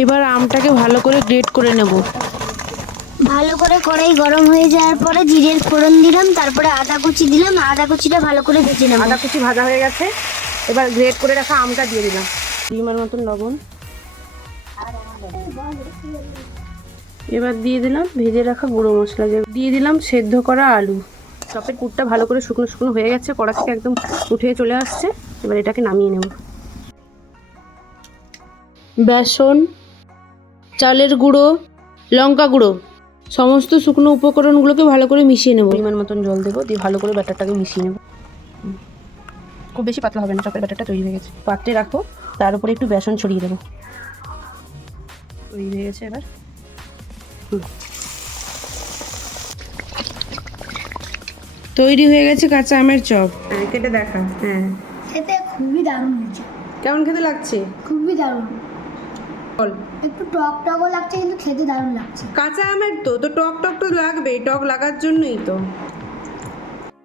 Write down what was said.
এবার আমটাকে ভালো করে গ্রেট করে নেব। ভালো করে কড়াই গরম হয়ে যাওয়ার পরে জিরের ফোড়ন দিলাম তারপরে আদা কুচি দিলাম আদা কুচিটা ভালো করে ভেজে নেব। আদা কুচি ভাজা হয়ে গেছে এবার গ্রেট করে রাখা আমটা দিয়ে দিলাম। ডিমের মতন লবণ। এবার দিয়ে দিলাম ভেজে রাখা গুঁড়ো মশলা যে দিয়ে দিলাম সেদ্ধ করা আলু। চপের পুরটা ভালো করে শুকনো শুকনো হয়ে গেছে কড়া থেকে একদম উঠে চলে আসছে। এবার এটাকে নামিয়ে নেব। বেসন চালের গুঁড়ো লঙ্কা গুঁড়ো সমস্ত শুকনো উপকরণগুলোকে ভালো করে মিশিয়ে নেব। পরিমাণ মতন জল দেবো দিয়ে ভালো করে ব্যাটারটাকে মিশিয়ে নেব। খুব বেশি পাতলা হবে না চপের ব্যাটারটা তৈরি হয়ে গেছে। পাত্রে রাখো তার উপরে একটু বেসন ছড়িয়ে দেবো। তৈরি হয়ে গেছে এবার। হুম। তৈরি হয়ে গেছে কাঁচা আমের চপ। হ্যাঁ কেটে দেখা হ্যাঁ। খেতে খুবই দারুণ হয়েছে। কেমন খেতে লাগছে? খুবই দারুণ। একটু টক টকও লাগছে কিন্তু খেতে দারুণ লাগছে। কাঁচা আমের তো তো টক টক তো লাগবে টক লাগার জন্যই তো।